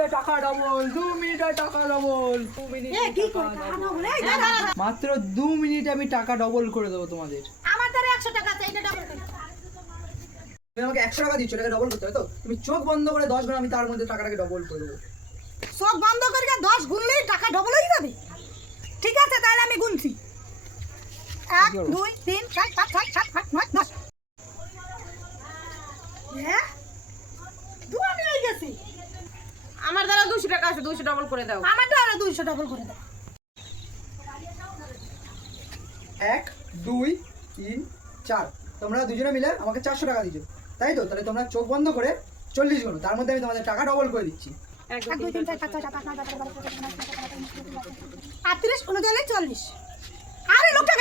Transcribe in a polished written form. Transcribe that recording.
মিনিটে টাকা ডবল, 2 মিনিটে টাকা ডবল, 2 মিনিটে মাত্র 2 মিনিটে আমি টাকা ডবল করে দেবো তোমাদের। আমার দ্বারা 100 টাকা আছে, এটা ডবল করে। তুমি আমাকে 100 টাকা দিচ্ছ, টাকা ডবল করতে হবে তো? তুমি চোখ বন্ধ করে 10 গুণ, আমি তার মধ্যে টাকাটাকে ডবল করে দেবো। চোখ বন্ধ করে 10 গুনলেই টাকা ডবল হয়ে যাবে। ঠিক আছে, তাহলে আমি গুনছি। 1 2 3 4 5 6 7 8 9 10। হ্যাঁ, দুয়া নিয়ে গেছি। আমার দ্বারা 200 টাকা আছে, 200 ডবল করে দাও। আমার দ্বারা 200 ডবল করে দাও। 1 2 3 4, তোমরা দুজনে মিলে আমাকে 400 টাকা দিচ্ছ, তাই তো? তাহলে তোমরা চোখ বন্ধ করে 40 গুণ, তার মধ্যে আমি তোমাদের টাকা ডবল করে দিচ্ছি। 1 2 3 4 5 6 7 8 9 10 11 12 13 14 15 16 17 18 19 20 40। আরে লোকটা